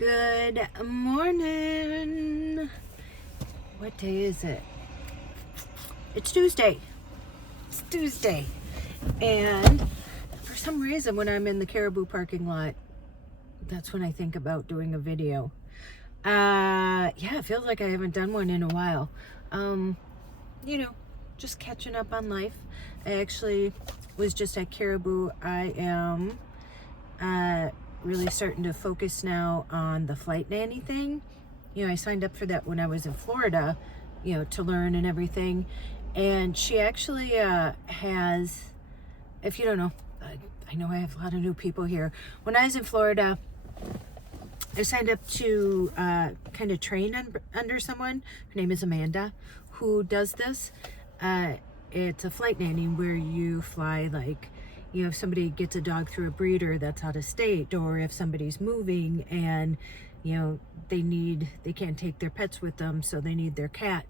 Good morning. What day is it? It's Tuesday. It's Tuesday. And for some reason, when I'm in the Caribou parking lot, that's when I think about doing a video. Yeah, it feels like I haven't done one in a while. You know, just catching up on life. I actually was just at Caribou. I am really starting to focus now on the flight nanny thing. You know, I signed up for that when I was in Florida, you know, to learn and everything. And she actually has, if you don't know, I know I have a lot of new people here. When I was in Florida, I signed up to kind of train under someone. Her name is Amanda, who does this. It's a flight nanny where you fly, like, you know, if somebody gets a dog through a breeder that's out of state, or if somebody's moving and, you know, they can't take their pets with them, so they need their cat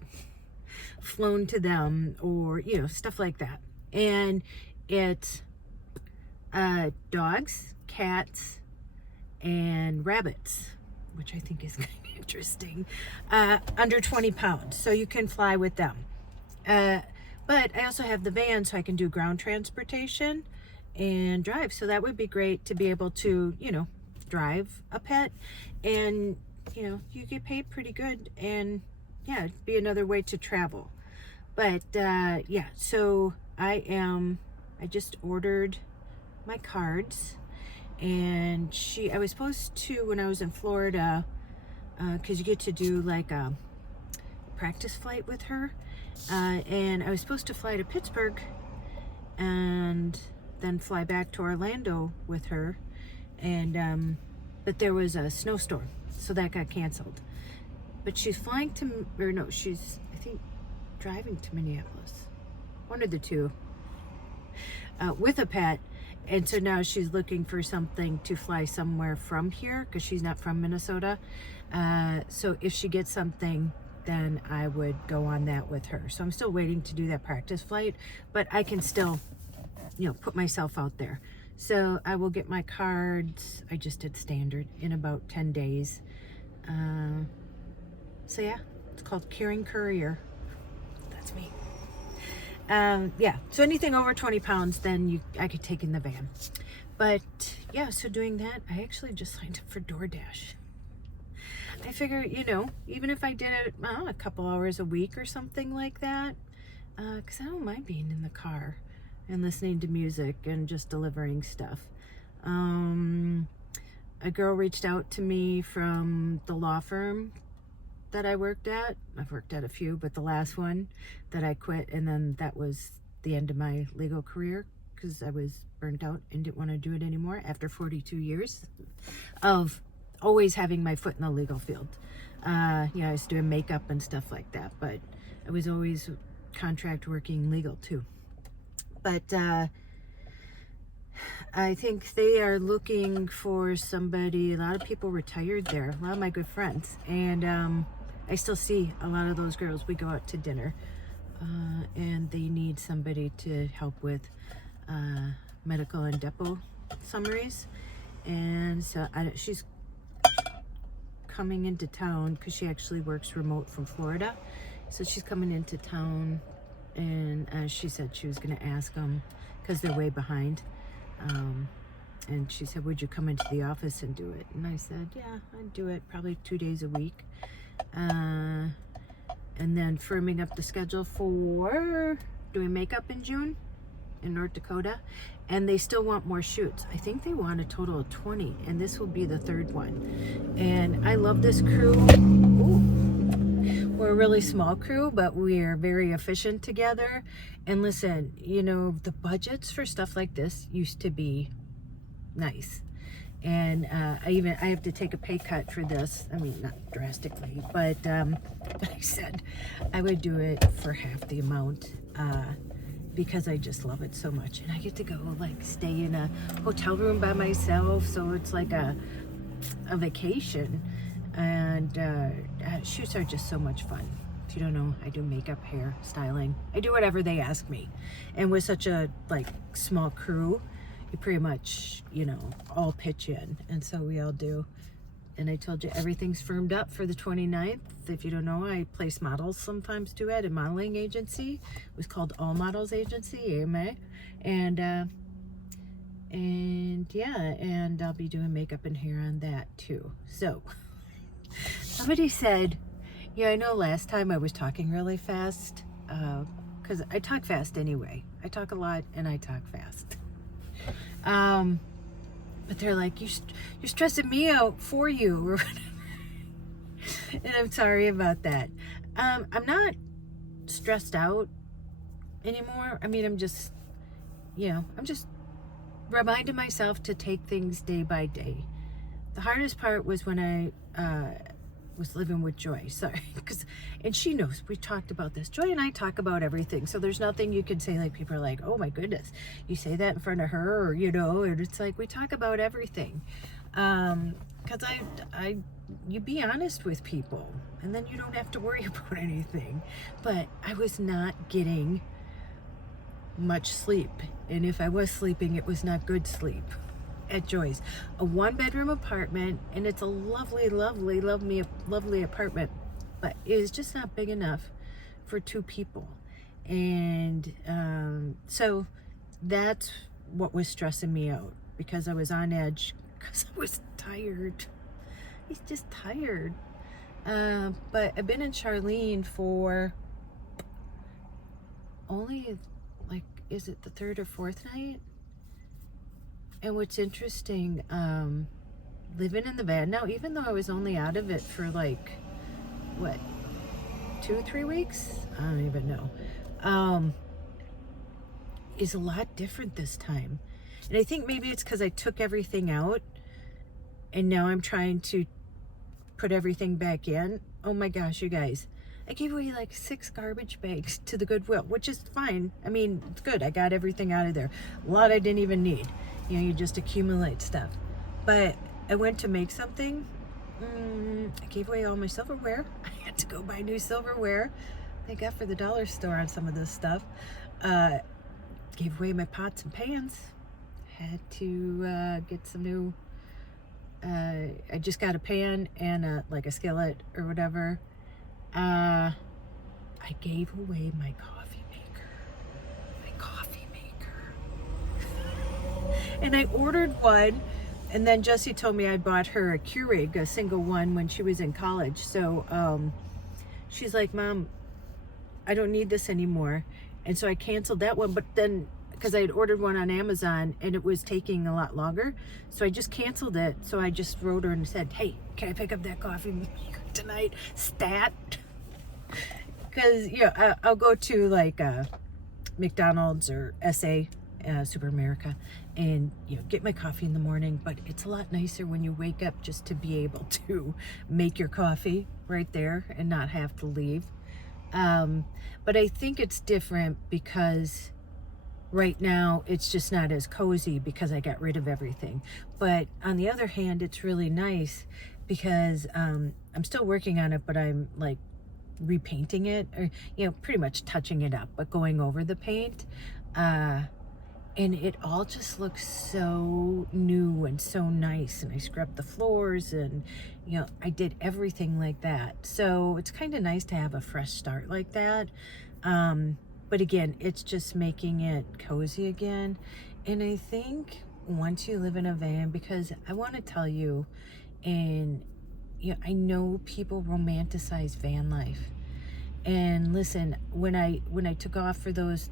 flown to them, or, you know, stuff like that. And it's dogs, cats, and rabbits, which I think is kind of interesting, under 20 pounds, so you can fly with them. But I also have the van, so I can do ground transportation and drive. So that would be great to be able to, you know, drive a pet, and, you know, you get paid pretty good, and yeah, it'd be another way to travel. But yeah, so I just ordered my cards, and I was supposed to, when I was in Florida, because you get to do like a practice flight with her, and I was supposed to fly to Pittsburgh and then fly back to Orlando with her, and but there was a snowstorm, so that got canceled. But she's flying to, or no, she's, I think, driving to Minneapolis, one of the two, with a pet. And so now she's looking for something to fly somewhere from here, because she's not from Minnesota. So if she gets something, then I would go on that with her. So I'm still waiting to do that practice flight, but I can still, you know, put myself out there. So I will get my cards. I just did standard in about 10 days. So yeah, it's called Courier. That's me. Yeah, so anything over 20 pounds, then I could take in the van. But yeah, so doing that, I actually just signed up for DoorDash. I figure, you know, even if I did it a couple hours a week or something like that, because I don't mind being in the car and listening to music and just delivering stuff. A girl reached out to me from the law firm that I worked at. I've worked at a few, but the last one that I quit, and then that was the end of my legal career, because I was burnt out and didn't want to do it anymore after 42 years of always having my foot in the legal field. Yeah, I was doing makeup and stuff like that, but I was always contract working legal too. But I think they are looking for somebody. A lot of people retired there, a lot of my good friends, and I still see a lot of those girls. We go out to dinner, and they need somebody to help with medical and depot summaries. And so she's coming into town, because she actually works remote from Florida. So she's coming into town, and she said she was going to ask them, because they're way behind. And she said, would you come into the office and do it? And I said, yeah, I'd do it probably 2 days a week. And then firming up the schedule for doing makeup in June in North Dakota. And they still want more shoots. I think they want a total of 20, and this will be the third one. And I love this crew. Ooh. We're a really small crew, but we're very efficient together. And listen, you know, the budgets for stuff like this used to be nice. And I have to take a pay cut for this. I mean, not drastically, but I said I would do it for half the amount, because I just love it so much. And I get to go, like, stay in a hotel room by myself, so it's like a vacation. And shoots are just so much fun. If you don't know, I do makeup, hair, styling. I do whatever they ask me. And with such a, like, small crew, you pretty much, you know, all pitch in. And so we all do. And I told you everything's firmed up for the 29th. If you don't know, I place models sometimes too at a modeling agency. It was called All Models Agency, AMA. And yeah, and I'll be doing makeup and hair on that too. So somebody said, yeah, I know last time I was talking really fast, because I talk fast anyway. I talk a lot and I talk fast. But they're like, you're stressing me out for you, or whatever. And I'm sorry about that. I'm not stressed out anymore. I mean, I'm just reminding myself to take things day by day. The hardest part was when I was living with Joy. Sorry, and she knows, we talked about this. Joy and I talk about everything, so there's nothing you can say, like, people are like, oh my goodness, you say that in front of her, or, you know, and it's like, we talk about everything. Because you be honest with people, and then you don't have to worry about anything. But I was not getting much sleep, and if I was sleeping, it was not good sleep. At Joy's, a 1-bedroom apartment, and it's a lovely apartment, but it is just not big enough for 2 people. And so that's what was stressing me out, because I was on edge, because I was tired. He's just tired. But I've been in Charlene for only, like, is it the 3rd or 4th night? And what's interesting, living in the van now, even though I was only out of it for like, what, 2-3 weeks? I don't even know. Is a lot different this time. And I think maybe it's because I took everything out and now I'm trying to put everything back in. Oh my gosh, you guys. I gave away like 6 garbage bags to the Goodwill, which is fine. I mean, it's good. I got everything out of there. A lot I didn't even need. You know, you just accumulate stuff. But I went to make something. I gave away all my silverware. I had to go buy new silverware. I got for the dollar store on some of this stuff. Gave away my pots and pans. Had to get some new. I just got a pan and like a skillet or whatever. I gave away my coffee maker. And I ordered one, and then Jessie told me I bought her a Keurig, a single one, when she was in college. So she's like, Mom, I don't need this anymore. And so I canceled that one, but then because I had ordered one on Amazon and it was taking a lot longer, so I just canceled it. So I just wrote her and said, hey, can I pick up that coffee maker tonight? Stat. Because, you know, I'll go to like McDonald's or SA, Super America, and, you know, get my coffee in the morning. But it's a lot nicer when you wake up just to be able to make your coffee right there and not have to leave. But I think it's different because right now it's just not as cozy because I got rid of everything. But on the other hand, it's really nice because I'm still working on it, but I'm like repainting it, or, you know, pretty much touching it up, but going over the paint. And it all just looks so new and so nice. And I scrubbed the floors and, you know, I did everything like that. So it's kind of nice to have a fresh start like that. But again, it's just making it cozy again. And I think once you live in a van, because I want to tell you, and, you know, I know people romanticize van life. And listen, when I took off for those,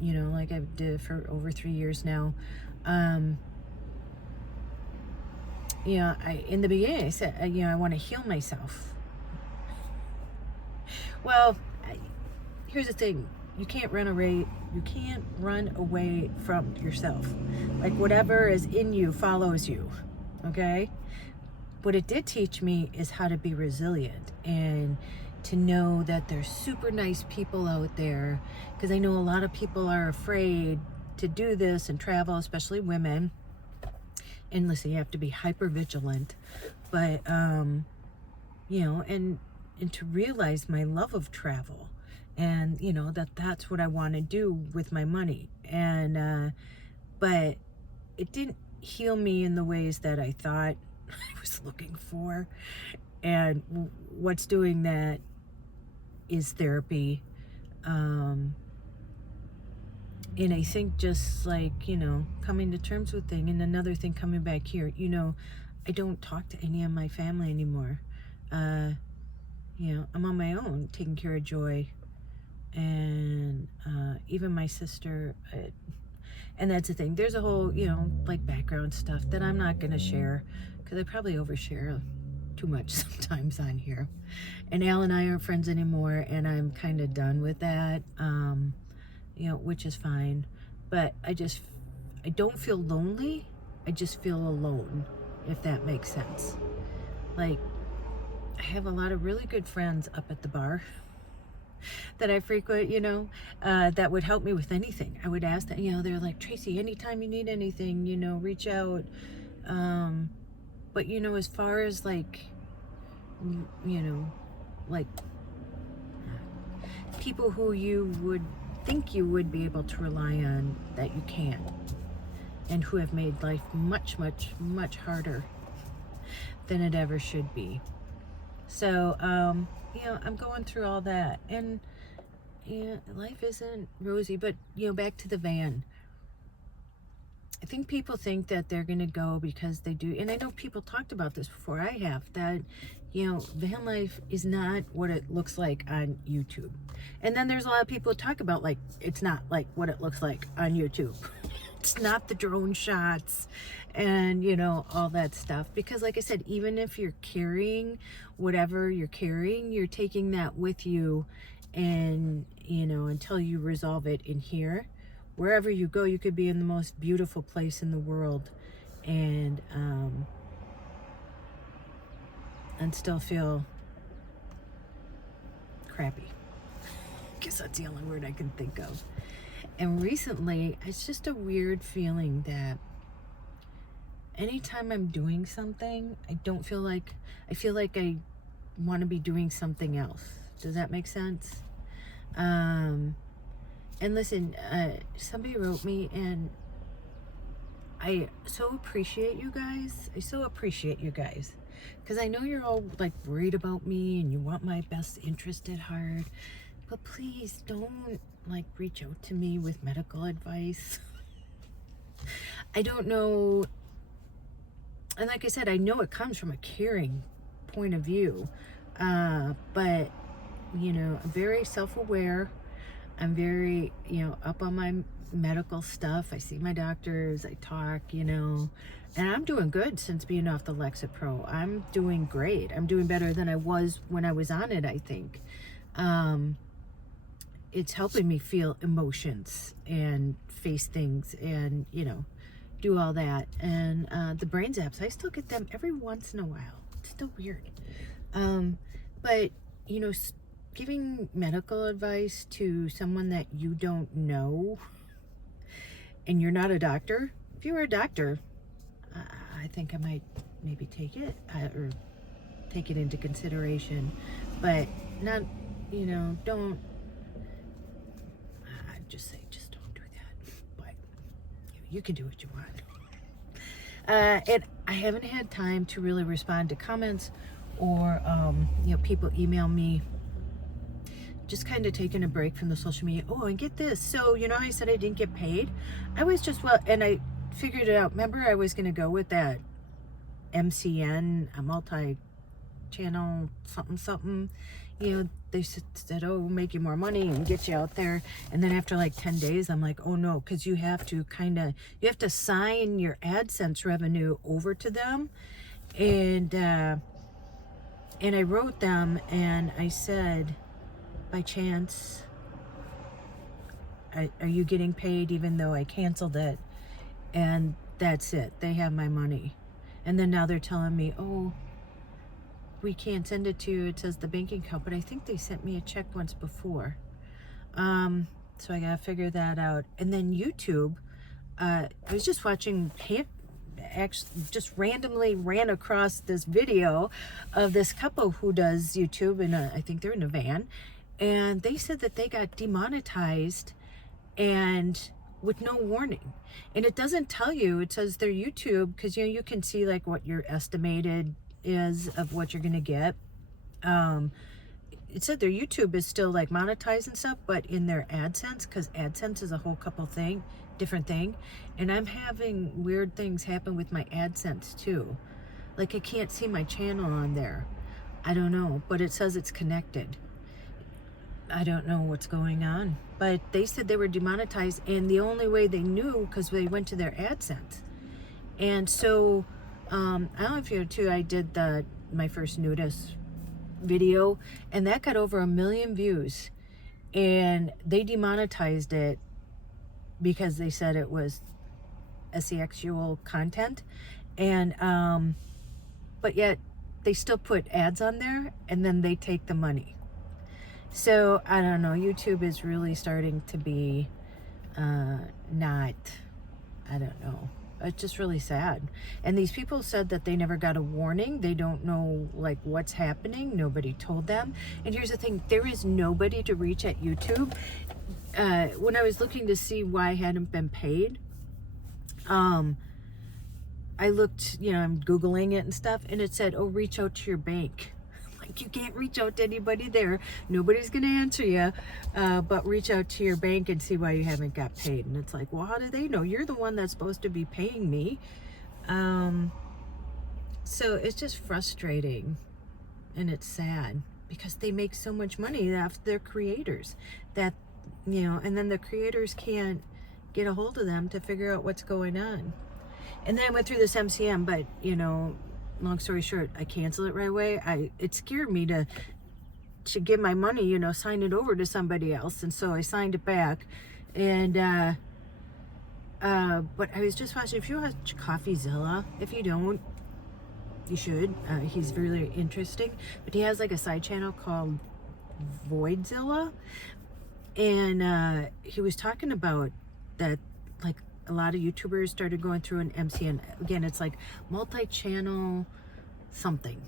you know, like I did for over 3 years now, you know, in the beginning I said, you know, I want to heal myself. Well, here's the thing. You can't run away from yourself. Like, whatever is in you follows you, okay? What it did teach me is how to be resilient and to know that there's super nice people out there, because I know a lot of people are afraid to do this and travel, especially women. And listen, you have to be hyper vigilant, but you know, and to realize my love of travel, and, you know, that's what I want to do with my money. And but it didn't heal me in the ways that I thought I was looking for. And what's doing that is therapy. And I think just like, you know, coming to terms with things. And another thing, coming back here, you know, I don't talk to any of my family anymore. You know, I'm on my own, taking care of Joy. And even my sister. And that's the thing. There's a whole, you know, like background stuff that I'm not going to share. Because I probably overshare too much sometimes on here. And Al and I aren't friends anymore. And I'm kind of done with that. You know, which is fine, but I don't feel lonely. I just feel alone, if that makes sense. Like, I have a lot of really good friends up at the bar that I frequent, you know, that would help me with anything. I would ask them, you know, they're like, Tracy, anytime you need anything, you know, reach out. But, you know, as far as like, you know, like people who you would think you would be able to rely on, that you can't, and who have made life much, much, much harder than it ever should be. So, you know, I'm going through all that, and yeah, life isn't rosy. But, you know, back to the van. I think people think that they're going to go because they do, and I know people talked about this before, I have, that, you know, van life is not what it looks like on YouTube. And then there's a lot of people who talk about, like, it's not like what it looks like on YouTube. It's not the drone shots and, you know, all that stuff. Because like I said, even if you're carrying whatever you're carrying, you're taking that with you, and, you know, until you resolve it in here. Wherever you go, you could be in the most beautiful place in the world and still feel crappy. I guess that's the only word I can think of. And recently, it's just a weird feeling that anytime I'm doing something, I feel like I want to be doing something else. Does that make sense? And listen, somebody wrote me, and I so appreciate you guys. I so appreciate you guys. Because I know you're all like worried about me and you want my best interest at heart. But please don't like reach out to me with medical advice. I don't know. And like I said, I know it comes from a caring point of view. But, you know, I'm very self-aware. I'm very, you know, up on my medical stuff. I see my doctors, I talk, you know, and I'm doing good since being off the Lexapro. I'm doing great. I'm doing better than I was when I was on it, I think. It's helping me feel emotions and face things and, you know, do all that. And the brain zaps, I still get them every once in a while. It's still weird. But, you know, giving medical advice to someone that you don't know, and you're not a doctor. If you were a doctor, I think I might maybe take it or take it into consideration, but not, you know, don't. I just say, just don't do that. But you can do what you want. And I haven't had time to really respond to comments or you know, people email me. Just kind of taking a break from the social media. Oh, and get this. So, you know, I said I didn't get paid. I was just, well, and I figured it out. Remember, I was going to go with that MCN, a multi-channel something. You know, they said, oh, we'll make you more money and get you out there. And then after like 10 days, I'm like, oh no, because you have to sign your AdSense revenue over to them. And I wrote them and I said, by chance, are you getting paid even though I canceled it? And that's it. They have my money. And then now they're telling me, oh, we can't send it to you. It says the banking account. But I think they sent me a check once before. So I got to figure that out. And then YouTube, I was just watching, actually just randomly ran across this video of this couple who does YouTube, and I think they're in a van. And they said that they got demonetized and with no warning. And it doesn't tell you, it says their YouTube, because you can see like what your estimated is of what you're gonna get. It said their YouTube is still like monetized and stuff, but in their AdSense, because AdSense is a whole different thing, and I'm having weird things happen with my AdSense too. Like I can't see my channel on there. I don't know, but it says it's connected. I don't know what's going on, but they said they were demonetized, and the only way they knew because they went to their AdSense. And so I don't know if you know too, I did my first nudist video, and that got over 1 million views, and they demonetized it because they said it was sexual content. And but yet they still put ads on there, and then they take the money. So I don't know, YouTube is really starting to be not, I don't know, it's just really sad. And these people said that they never got a warning. They don't know like what's happening. Nobody told them. And here's the thing, there is nobody to reach at YouTube. When I was looking to see why I hadn't been paid, I looked, I'm Googling it and stuff, and it said, oh, reach out to your bank. Like, you can't reach out to anybody there. Nobody's going to answer you, but reach out to your bank and see why you haven't got paid. And it's like, well, how do they know? You're the one that's supposed to be paying me. So it's just frustrating, and it's sad because they make so much money off their creators that, and then the creators can't get a hold of them to figure out what's going on. And then I went through this MCM, but, long story short, I canceled it right away. It scared me to give my money, sign it over to somebody else. And so I signed it back. And, but I was just watching, if you watch CoffeeZilla, if you don't, you should. He's really interesting. But he has like a side channel called Voidzilla. And he was talking about that, like, a lot of YouTubers started going through an MCN. Again, it's like multi-channel something.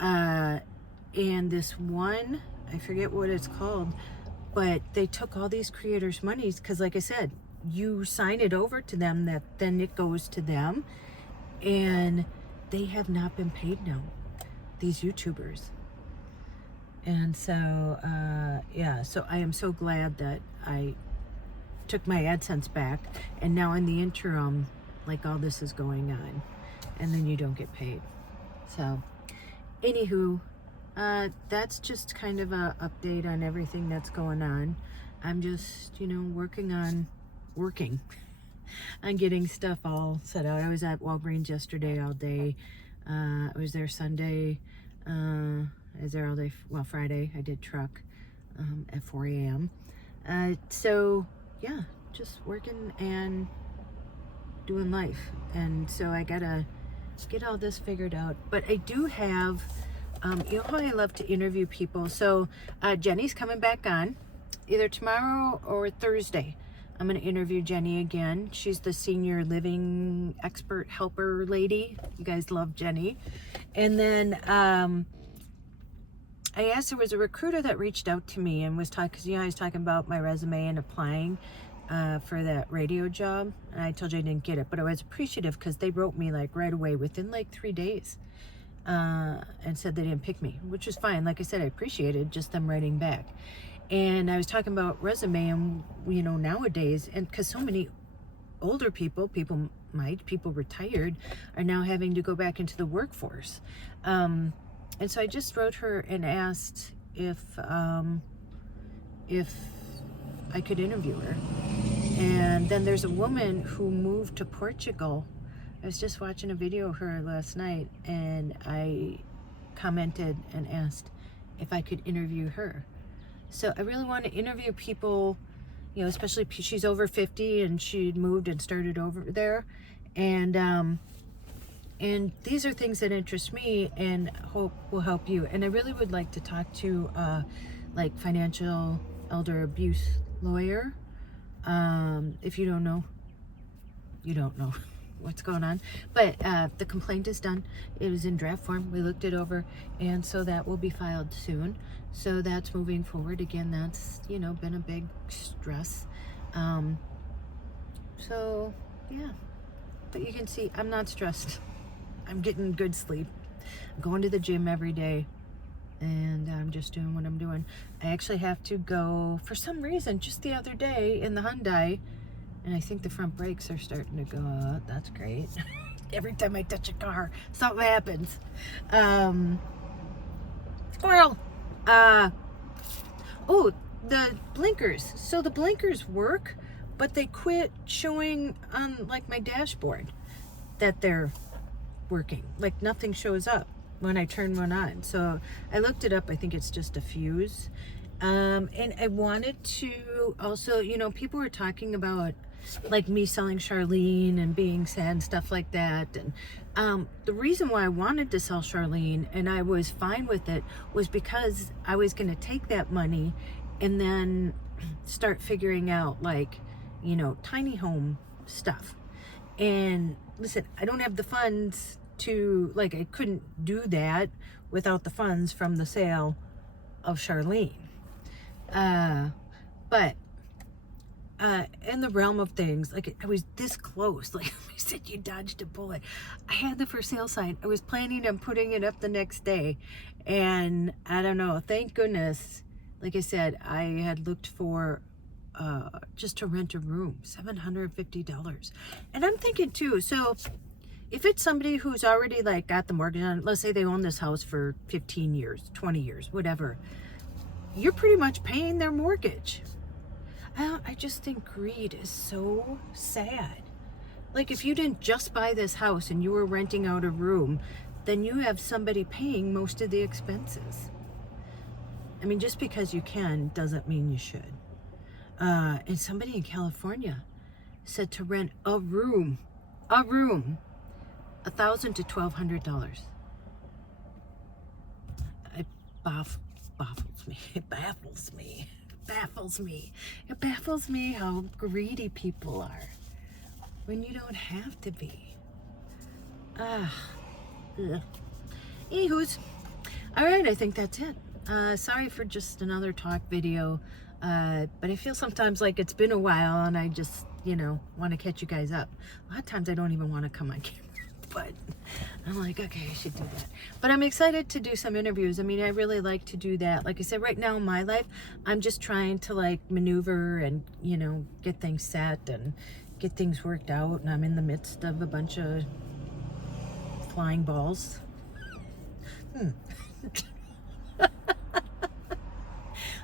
And this one, I forget what it's called, but they took all these creators' monies because, like I said, you sign it over to them, that then it goes to them, and they have not been paid now, these YouTubers. And so, yeah, so I am so glad that I took my AdSense back, and now in the interim, like, all this is going on, and then you don't get paid. So anywho, that's just kind of a update on everything that's going on. I'm just working on getting stuff all set out. I was at Walgreens yesterday all day. I was there Sunday. I was there all day. Well, Friday I did truck at 4 a.m. So yeah, just working and doing life. And so I gotta get all this figured out. But I do have, you know how I love to interview people. So Jenny's coming back on either tomorrow or Thursday. I'm gonna interview Jenny again. She's the senior living expert helper lady. You guys love Jenny. And then I asked, there was a recruiter that reached out to me and was talking, because I was talking about my resume and applying for that radio job, and I told you I didn't get it, but I was appreciative because they wrote me like right away within like 3 days and said they didn't pick me, which was fine. Like I said, I appreciated just them writing back. And I was talking about resume, and nowadays, and because so many older people retired, are now having to go back into the workforce. And so I just wrote her and asked if I could interview her. And then there's a woman who moved to Portugal. I was just watching a video of her last night, and I commented and asked if I could interview her. So I really want to interview people, especially she's over 50 and she moved and started over there. And these are things that interest me and hope will help you. And I really would like to talk to like financial elder abuse lawyer. If you don't know, you don't know what's going on. But the complaint is done. It is in draft form. We looked it over, and so that will be filed soon. So that's moving forward. Again, that's been a big stress. So yeah, but you can see I'm not stressed. I'm getting good sleep. I'm going to the gym every day, and I'm just doing what I'm doing. I actually have to go, for some reason, just the other day in the Hyundai, and I think the front brakes are starting to go out. That's great. Every time I touch a car, something happens. Squirrel! Oh, the blinkers. So the blinkers work, but they quit showing on like my dashboard that they're working. Like nothing shows up when I turn one on. So I looked it up. I think it's just a fuse. And I wanted to also, you know, people were talking about like me selling Charlene and being sad and stuff like that. And the reason why I wanted to sell Charlene and I was fine with it was because I was going to take that money and then start figuring out like, you know, tiny home stuff. And listen, I don't have the funds to, like, I couldn't do that without the funds from the sale of Charlene. But in the realm of things, like I was this close, like I said, you dodged a bullet. I had the for sale sign. I was planning on putting it up the next day, and I don't know, thank goodness, like I said, I had looked for just to rent a room, $750. And I'm thinking too, so if it's somebody who's already like got the mortgage on, let's say they own this house for 15 years, 20 years, whatever, you're pretty much paying their mortgage. I just think greed is so sad. Like if you didn't just buy this house and you were renting out a room, then you have somebody paying most of the expenses. I mean, just because you can doesn't mean you should. And somebody in California said to rent a room, $1,000 to $1,200. It baffles me. It baffles me. It baffles me how greedy people are when you don't have to be. Anywho's, all right, I think that's it. Sorry for just another talk video, but I feel sometimes like it's been a while and I just, you know, want to catch you guys up. A lot of times I don't even want to come on camera, but I'm like, okay, I should do that. But I'm excited to do some interviews. I mean, I really like to do that. Like I said, right now in my life, I'm just trying to like maneuver and, you know, get things set and get things worked out. And I'm in the midst of a bunch of flying balls.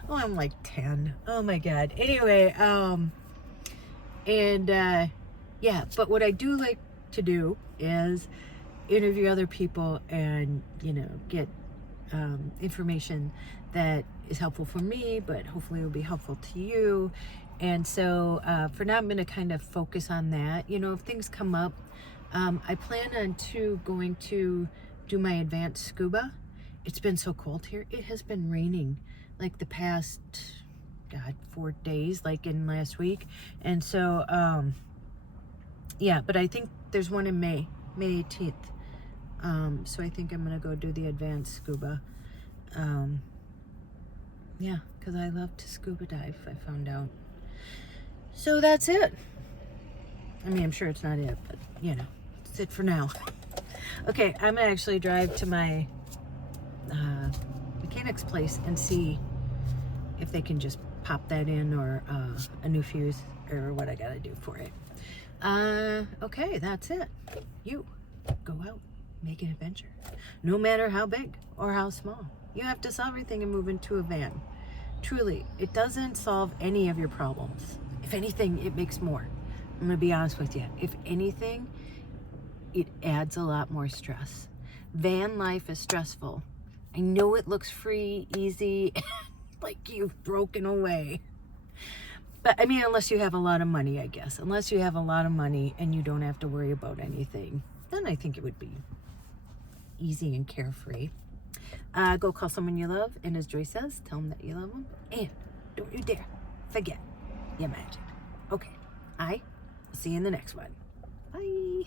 Oh, I'm like 10. Oh my God. Anyway, yeah, but what I do like to do is interview other people and, you know, get information that is helpful for me, but hopefully will be helpful to you. And so for now, I'm going to kind of focus on that. You know, if things come up, I plan on going to do my advanced scuba. It's been so cold here. It has been raining like the past, God, 4 days, like in last week. And so, yeah, but I think there's one in May 18th. So I think I'm going to go do the advanced scuba. Yeah, because I love to scuba dive, I found out. So that's it. I mean, I'm sure it's not it, but, you know, it's it for now. Okay, I'm going to actually drive to my mechanic's place and see if they can just pop that in, or a new fuse, or what I got to do for it. Okay, that's it. You go out, make an adventure. No matter how big or how small. You have to sell everything and move into a van. Truly, it doesn't solve any of your problems. If anything, it makes more. I'm going to be honest with you. If anything, it adds a lot more stress. Van life is stressful. I know it looks free, easy, like you've broken away. But I mean, unless you have a lot of money, I guess. Unless you have a lot of money and you don't have to worry about anything, then I think it would be easy and carefree. Go call someone you love, and as Joy says, tell them that you love them. And don't you dare forget your magic. Okay, I will see you in the next one. Bye.